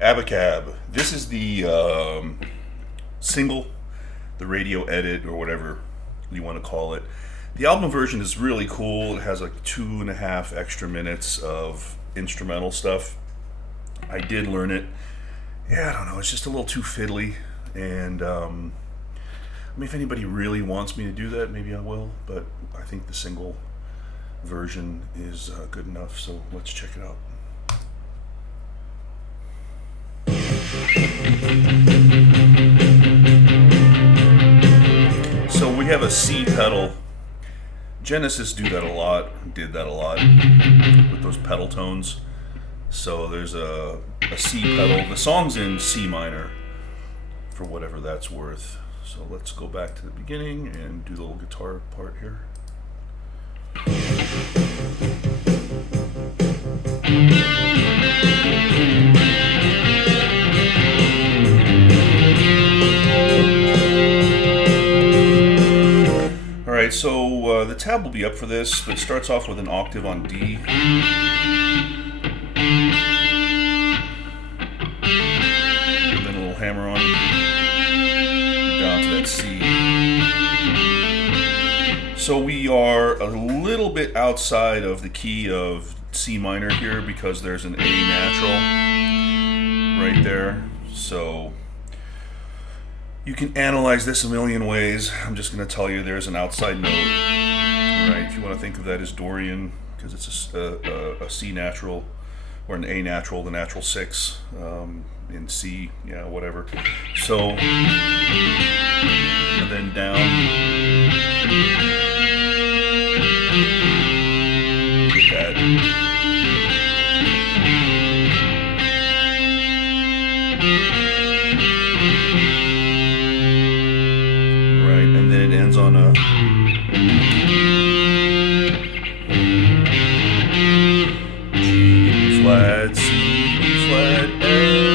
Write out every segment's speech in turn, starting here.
Abacab. This is the single, the radio edit, or whatever you want to call it. The album version is really cool. It has like 2.5 extra minutes of instrumental stuff. I did learn it. Yeah, I don't know. It's just a little too fiddly. And I mean, if anybody really wants me to do that, maybe I will. But I think the single version is good enough. So let's check it out. So we have a C pedal. Genesis did that a lot with those pedal tones. So there's a C pedal. The song's in C minor, for whatever that's worth. So let's go back to the beginning and do the little guitar part here. Alright, so the tab will be up for this, but it starts off with an octave on D. And then a little hammer on down to that C. So we are a little bit outside of the key of C minor here because there's an A natural right there. So you can analyze this a million ways. I'm just going to tell you there's an outside note, right? If you want to think of that as Dorian, because it's a C natural or an A natural, the natural 6 in C, yeah, whatever. So, and then down. Get that. And then it ends on a G flat, C flat, F.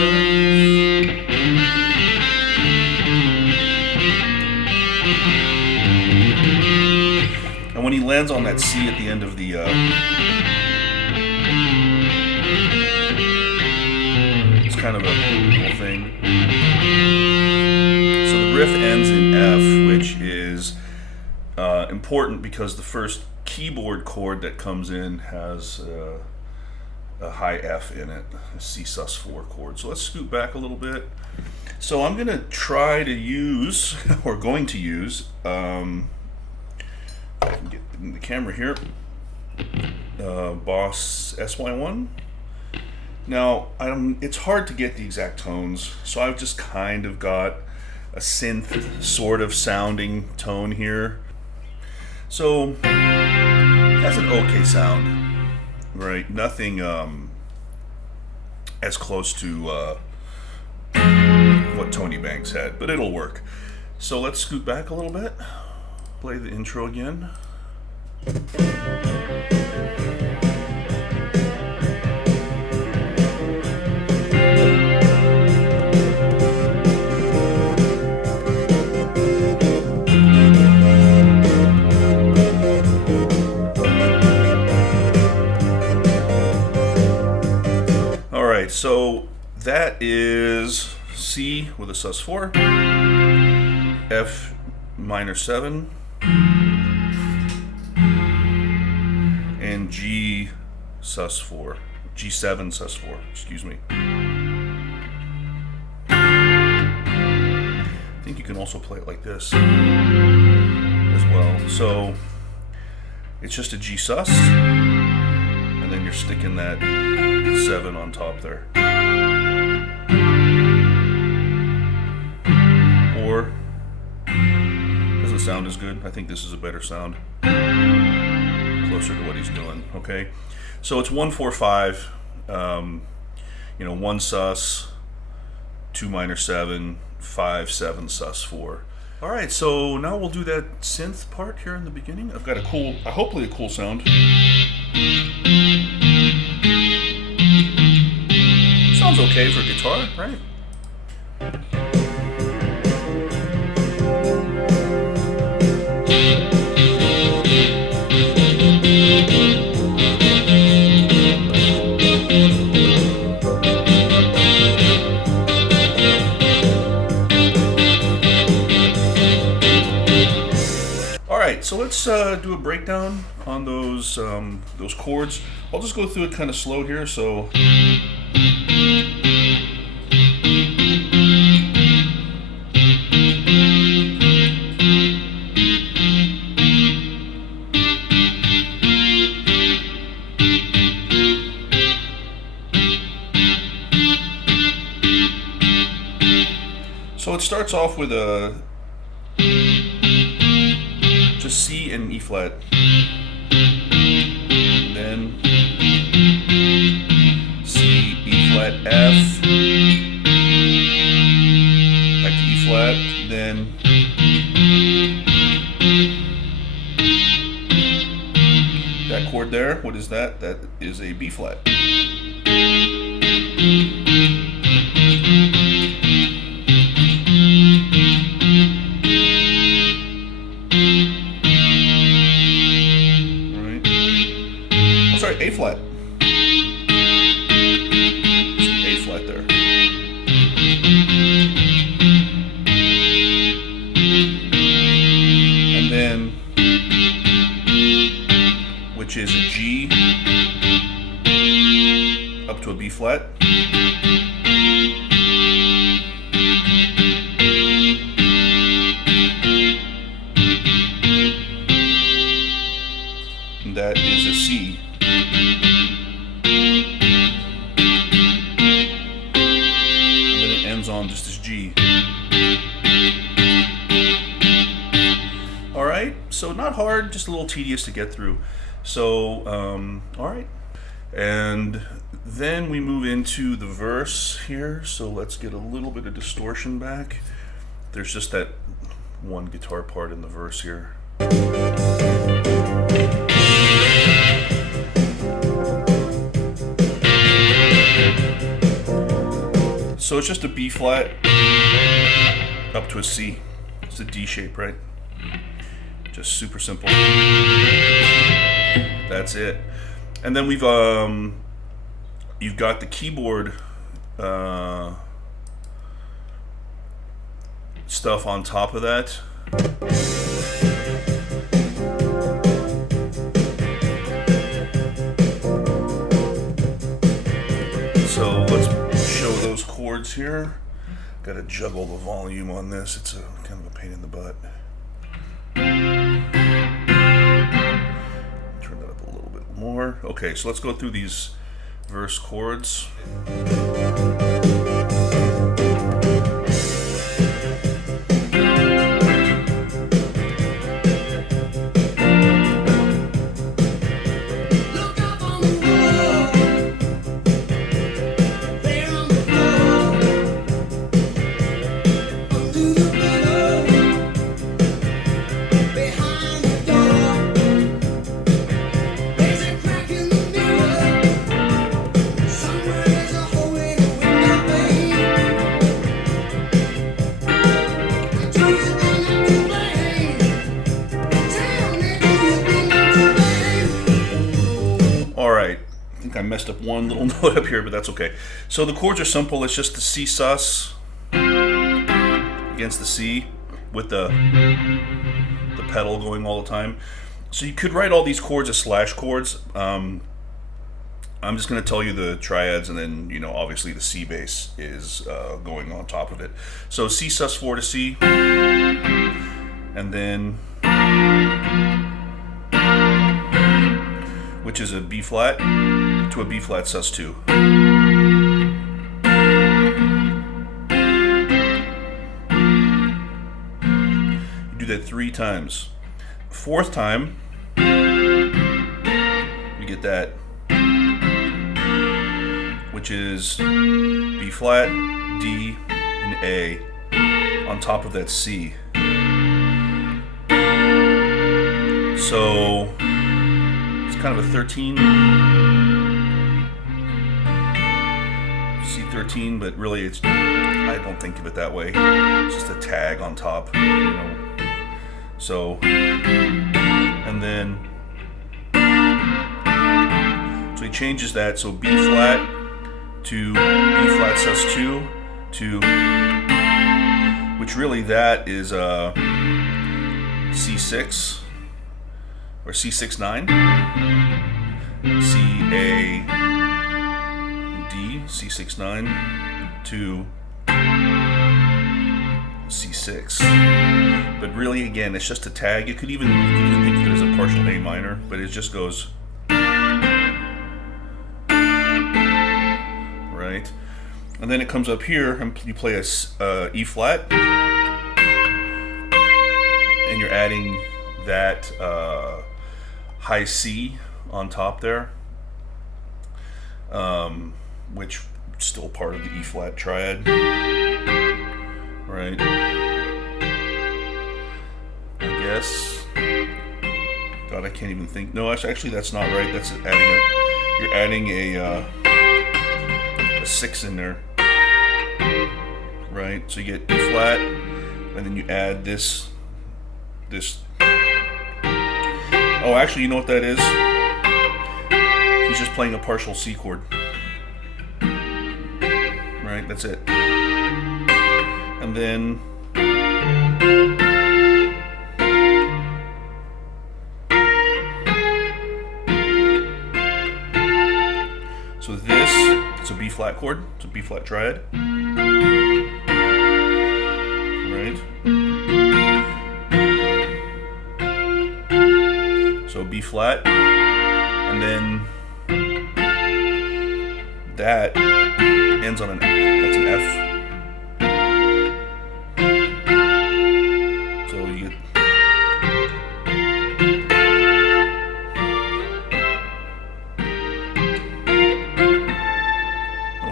And when he lands on that C at the end of the it's kind of a cool thing. So the riff ends in F, which is important because the first keyboard chord that comes in has a high F in it, a C sus4 chord. So let's scoot back a little bit. So I'm going to try to use, or going to use, I can get in the camera here, Boss SY1. Now, it's hard to get the exact tones, so I've just kind of got a synth sort of sounding tone here. So it has an okay sound, right? Nothing as close to what Tony Banks had, but it'll work. So let's scoot back a little bit, play the intro again. So that is C with a sus4, F minor 7, and G sus4, G7 sus4, excuse me. I think you can also play it like this as well. So it's just a G sus, and then you're sticking that 7 on top there. Or doesn't sound as good. I think this is a better sound. Closer to what he's doing. Okay. So it's 1 4 5, 1 sus, 2 minor 7, 5 7 sus4. All right, so now we'll do that synth part here in the beginning. I've got hopefully a cool sound. Sounds okay for guitar, right? so let's do a breakdown on those chords. I'll just go through it kind of slow here. So. So it starts off with a just C and E flat, then C, E flat, F, back to E flat, then that chord there, what is that? That is a B flat. A flat. A flat there. And then, which is a G up to a B flat. And that is a C. On just as G. All right, so not hard, just a little tedious to get through. So, all right, and then we move into the verse here. So let's get a little bit of distortion back. There's just that one guitar part in the verse here. So it's just a B flat up to a C. It's a D shape, right? Just super simple. That's it. And then we've you've got the keyboard stuff on top of that. So let's show those chords here. Got to juggle the volume on this. It's a kind of a pain in the butt. Turn that up a little bit more. Okay, so let's go through these verse chords. I messed up one little note up here, but that's okay. So the chords are simple. It's just the C sus against the C with the pedal going all the time. So you could write all these chords as slash chords. I'm just going to tell you the triads, and then, you know, obviously the C bass is going on top of it. So C sus 4 to C, and then, which is a B flat to a B flat sus 2. You do that 3 times. 4th time, you get that, which is B flat, D, and A on top of that C. So it's kind of a 13, C13, but really it's, I don't think of it that way. It's just a tag on top, you know. So, and then, so he changes that, so B flat to B flat sus 2 to, which really that is C6 or C6-9, C, A, D, C6-9 to C6. But really, again, it's just a tag. You could even think of it as a partial A minor, but it just goes right, and then it comes up here, and you play a E flat, and you're adding that high C on top there, which is still part of the E flat triad, right? I guess. God, I can't even think. No, actually, that's not right. That's adding you're adding a 6 in there, right? So you get E flat, and then you add this. Oh, actually, you know what that is? He's just playing a partial C chord. Right, that's it. And then so this, it's a B flat chord, it's a B flat triad. Right? So B flat, and then that ends on an F. That's an F. So you get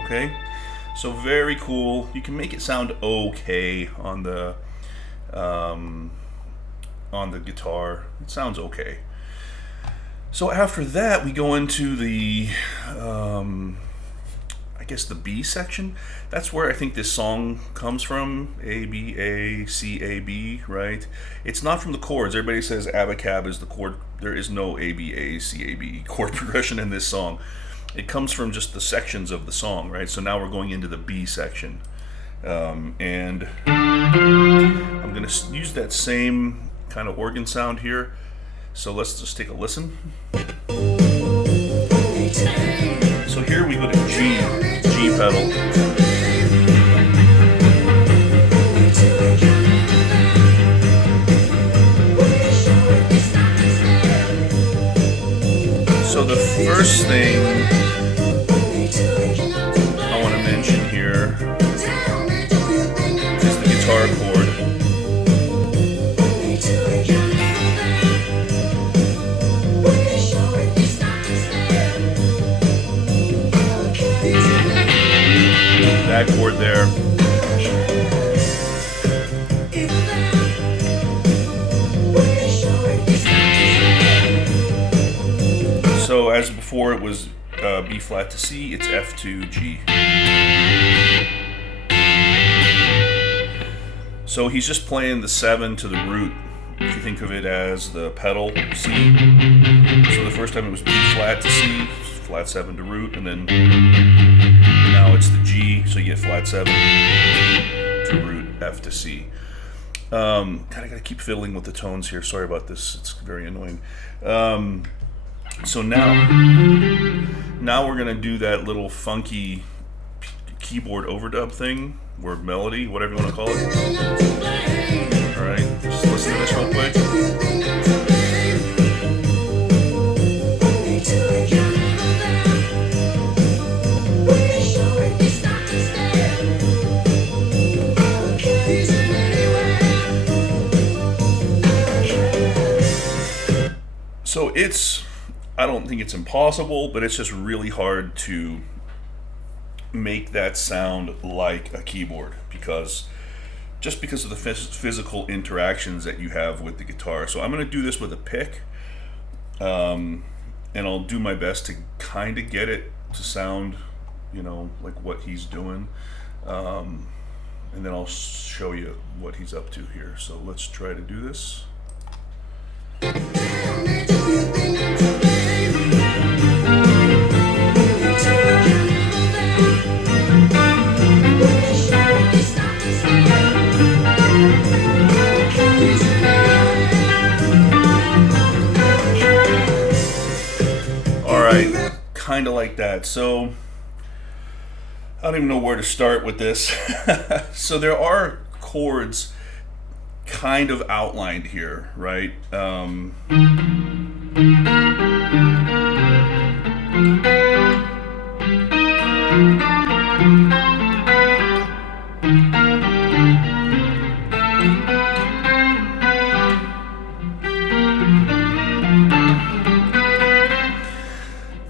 okay. So very cool. You can make it sound okay on the guitar. It sounds okay. So after that, we go into the, I guess the B section. That's where I think this song comes from. A, B, A, C, A, B, right? It's not from the chords. Everybody says Abacab is the chord. There is no A, B, A, C, A, B chord progression in this song. It comes from just the sections of the song, right? So now we're going into the B section. And I'm going to use that same kind of organ sound here. So let's just take a listen. So here we go to G pedal. So the first thing I want to mention here is the guitar chord. That chord there. So as before, it was B flat to C, it's F to G. So he's just playing the 7 to the root, if you think of it as the pedal C. So the first time it was B flat to C, flat 7 to root, and then now it's the G, so you get flat 7 to root, F to C. God, I gotta keep fiddling with the tones here. Sorry about this, it's very annoying. So now we're gonna do that little funky keyboard overdub thing, or melody, whatever you want to call it. All right, just listen to this real quick. So I don't think it's impossible, but it's just really hard to make that sound like a keyboard because of the physical interactions that you have with the guitar. So I'm going to do this with a pick, and I'll do my best to kind of get it to sound, like what he's doing, and then I'll show you what he's up to here. So let's try to do this. kind of like that. So I don't even know where to start with this. So there are chords kind of outlined here, right?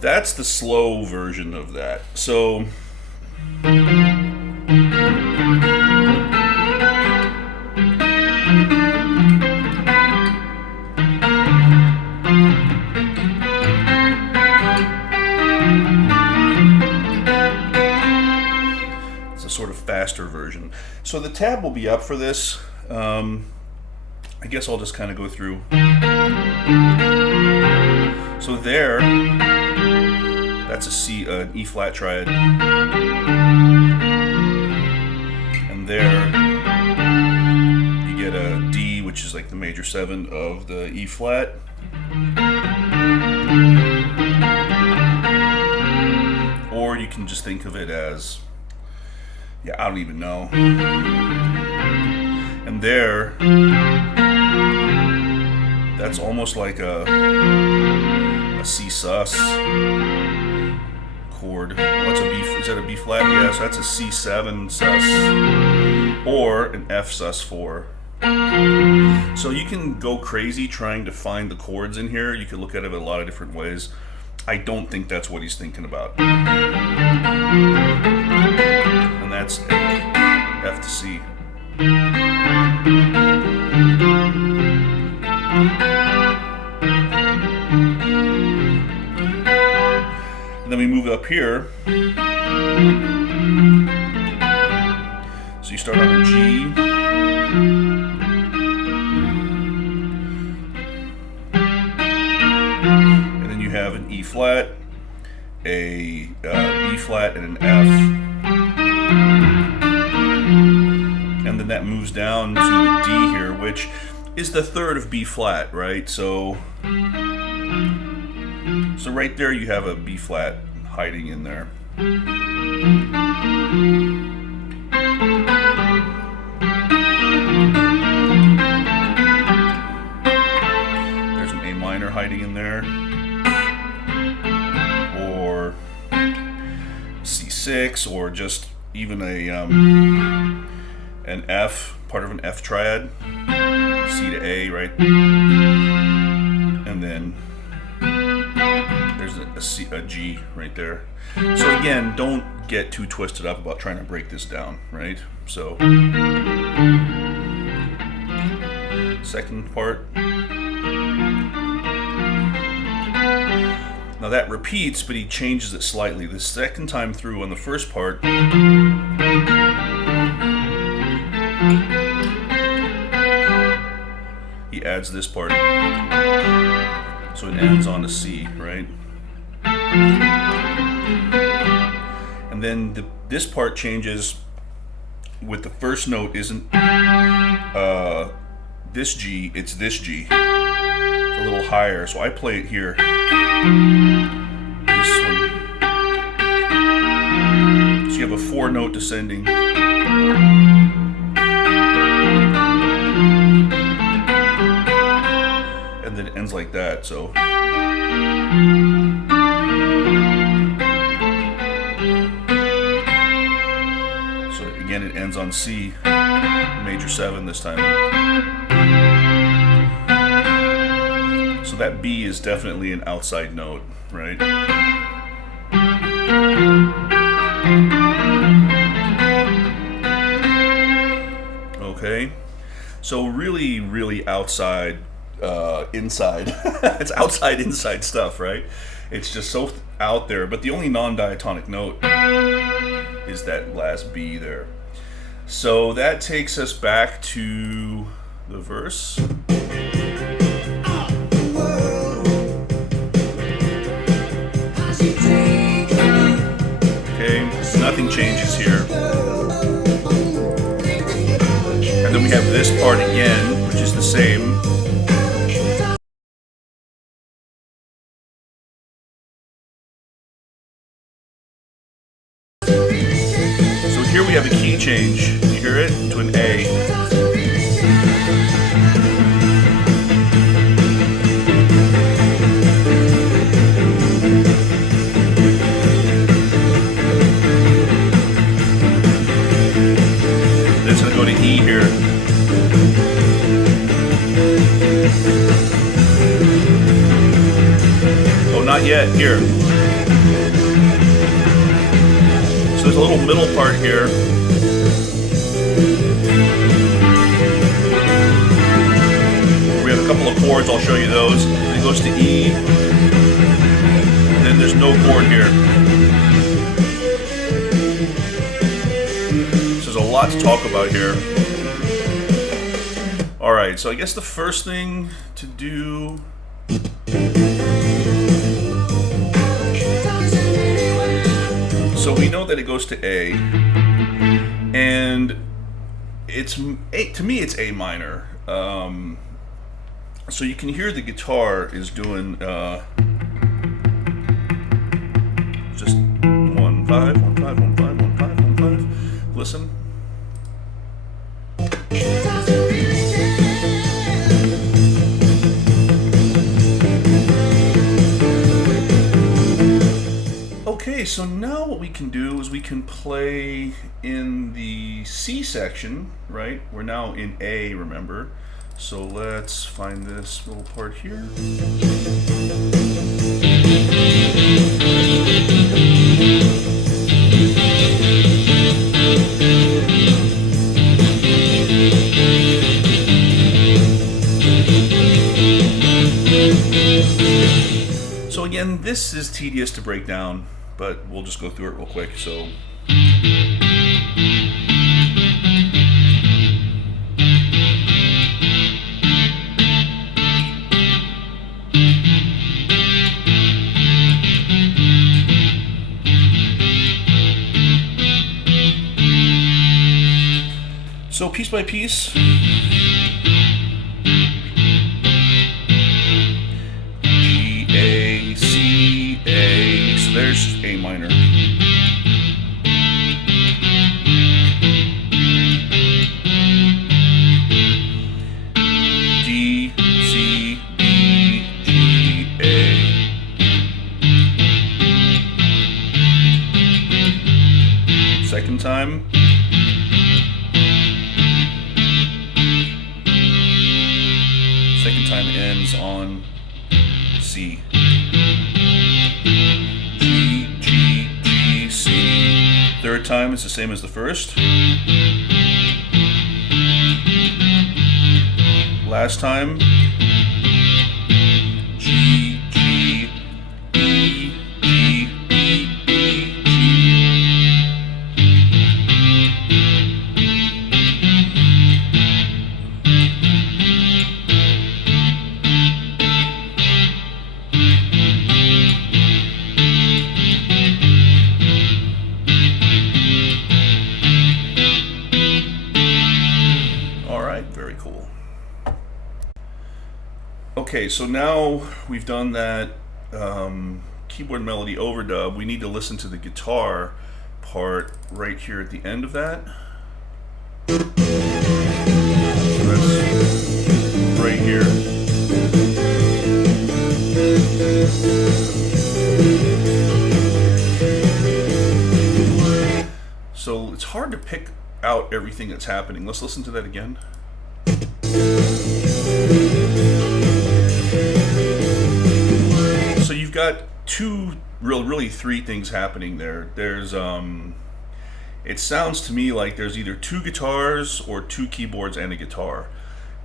That's the slow version of that. So it's a sort of faster version. So the tab will be up for this. I guess I'll just kind of go through. So there, that's a C, an E flat triad. And there, you get a D, which is like the major 7 of the E flat. Or you can just think of it as, yeah, I don't even know. And there, that's almost like a C sus chord. What's a B? Is that a B flat? Yeah, so that's a C7 sus or an F sus 4. So you can go crazy trying to find the chords in here. You could look at it a lot of different ways. I don't think that's what he's thinking about. And that's F to C. And then we move up here. So you start on a G. And then you have an E flat, a E flat, and an F. And then that moves down to the D here, which is the 3rd of B flat, right? So right there you have a B flat hiding in there. There's an A minor hiding in there. Or C6, or just even a an F, part of an F triad. C to A, right? And then there's a G right there. So again, don't get too twisted up about trying to break this down, right? So second part. Now that repeats, but he changes it slightly. The second time through on the first part, he adds this part. So it ends on a C, right? And then this part changes with the first note isn't this G, it's this G. It's a little higher, so I play it here. This one. So you have a 4-note descending. And then it ends like that, so. So again, it ends on C, major 7 this time. So that B is definitely an outside note, right? Okay, so really, really outside, inside. It's outside, inside stuff, right? It's just so out there, but the only non-diatonic note is that last B there. So that takes us back to the verse. Okay, nothing changes here. And then we have this part again, which is the same. have a key change. You hear it? To an A. Then it's going to go to E here. Oh, not yet. Here. So there's a little middle part here. We have a couple of chords, I'll show you those. Then it goes to E. Then there's no chord here. So there's a lot to talk about here. Alright, so I guess the first thing to do... So we know that it goes to A, and it's to me it's A minor. So you can hear the guitar is doing just 1 5 1 5 1 5 1 5 1 5. Listen. Okay, so now what we can do is we can play in the C section, right? We're now in A, remember? So let's find this little part here. So again, this is tedious to break down, but we'll just go through it real quick. So piece by piece, G, A, C, A, so there's A minor. D, C, B, G, A. Second time. Second time ends on C. G, G, G, C. Third time is the same as the first. Last time, G, G, E, E, E, E, G. Very cool. Okay, so now we've done that keyboard melody overdub. We need to listen to the guitar part right here at the end of that. So that's right here. So it's hard to pick out everything that's happening. Let's listen to that again. So you've got really three things happening there. There's it sounds to me like there's either two guitars or two keyboards and a guitar,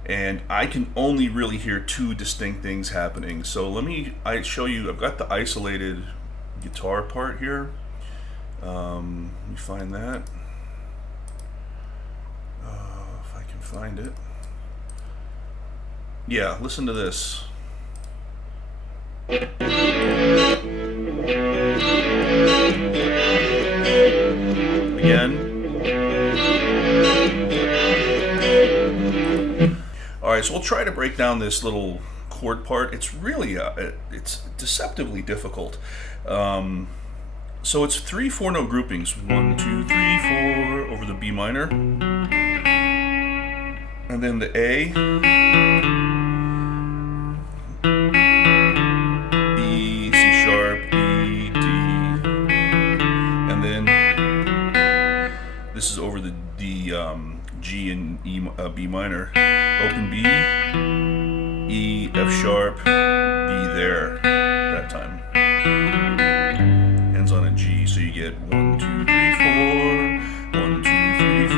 and I can only really hear two distinct things happening. So let me show you. I've got the isolated guitar part here. Let me find that. If I can find it. Yeah, listen to this. Again. Alright, so we'll try to break down this little chord part. It's really, it's deceptively difficult. So it's 3 4-note groupings. 1 2 3 4 over the minor, and then the A, E, C sharp, E, D, and then this is over the G and E, B minor, open B, E, F sharp, B there that time. Ends on a G, so you get 1, 2, 3, 4, 1, 2, 3, 4,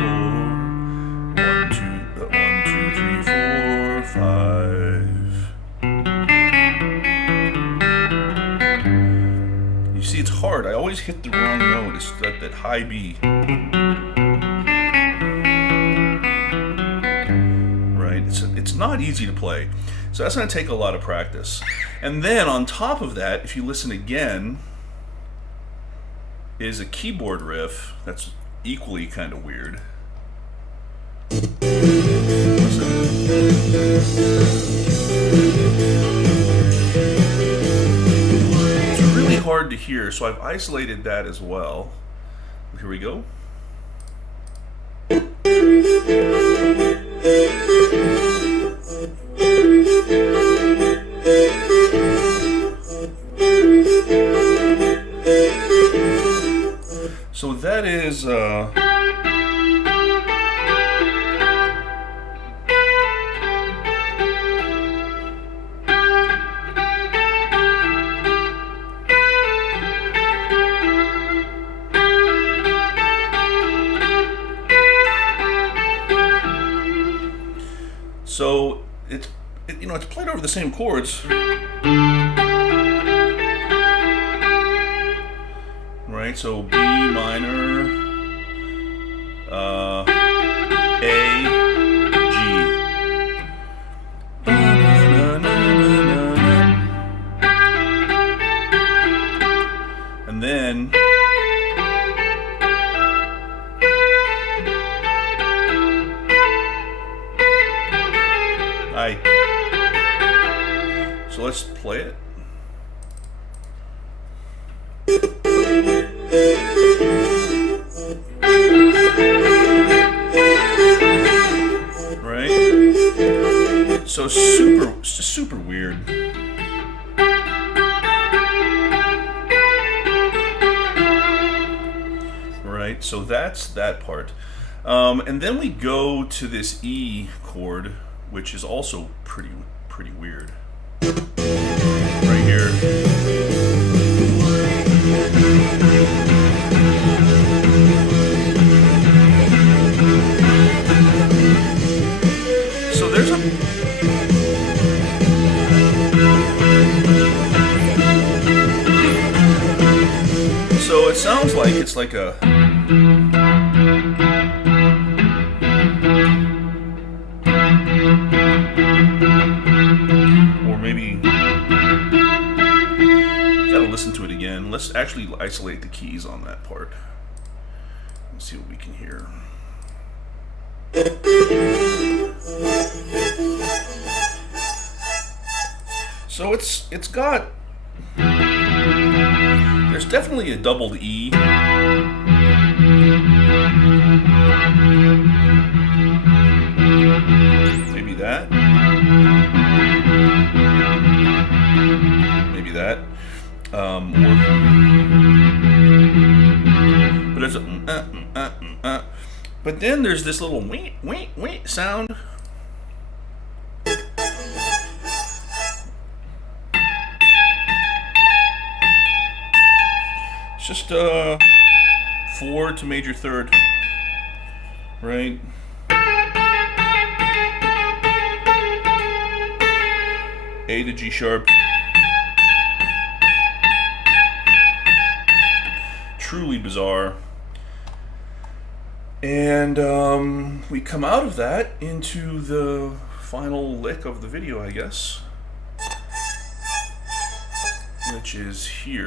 1, 2, 3, 4, 5. You see, it's hard. I always hit the wrong note. It's that high B. Right? It's not easy to play. So that's going to take a lot of practice. And then on top of that, if you listen again, is a keyboard riff that's equally kind of weird. Listen. It's really hard to hear, so I've isolated that as well. Here we go. So that is so it's played over the same chords. Right, so B minor, A, G. And then so let's play it. Right? So super weird. Right? So that's that part. And then we go to this E chord, which is also pretty weird. Right here. So there's a so it sounds like it's like a or maybe gotta listen to it again. Let's actually isolate the keys on that part. Let's see what we can hear. So it's got, there's definitely a doubled E. Maybe that. Maybe that. But there's a but then there's this little wait sound. It's just 4 to major third, right? A to G sharp. Truly bizarre. And we come out of that into the final lick of the video, I guess, which is here.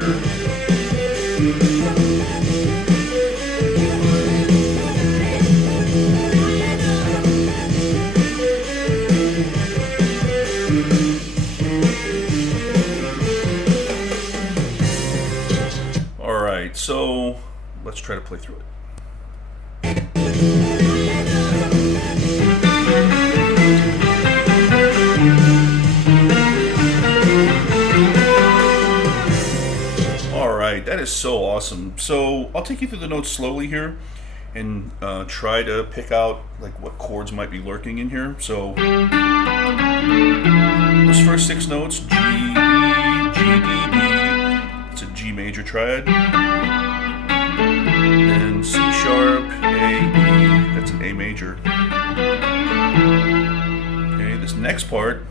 All right, so let's try to play through it. Alright, that is so awesome. So I'll take you through the notes slowly here and try to pick out like what chords might be lurking in here. So those first 6 notes, G, B, G, D, B, it's a G major triad. Then C sharp, A, E, that's an A major. Okay, this next part,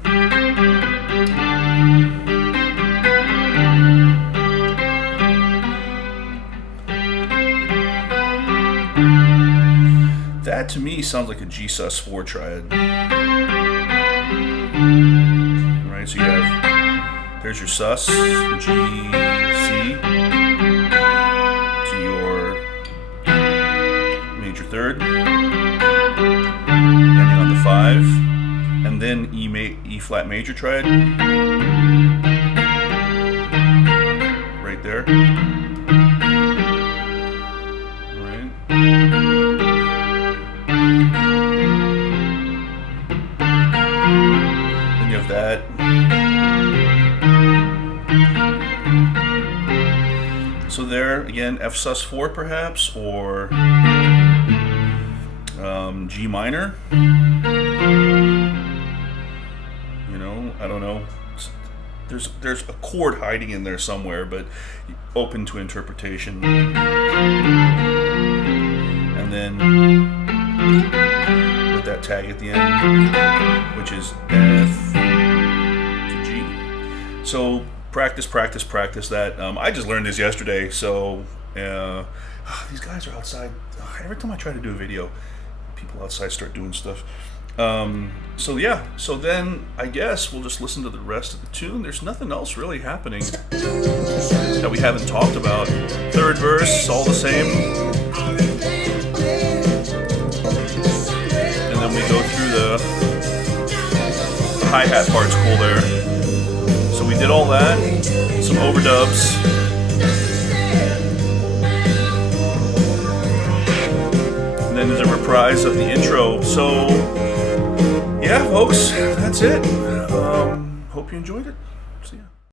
that to me sounds like a G sus4 triad. Right, so you have, there's your sus, G, C, to your major third, ending on the 5, and then E flat major triad, right there. Right. Then you have that. So there, again, F sus4 perhaps, or G minor. You know, I don't know. There's a chord hiding in there somewhere, but open to interpretation. And then with that tag at the end, which is F to G. So practice that. I just learned this yesterday, so these guys are outside. Every time I try to do a video, people outside start doing stuff. So yeah, so then I guess we'll just listen to the rest of the tune. There's nothing else really happening that we haven't talked about. Third verse, all the same. And then we go through the hi-hat part's cool there. So we did all that, some overdubs. And then there's a reprise of the intro. So yeah, folks, that's it. Hope you enjoyed it.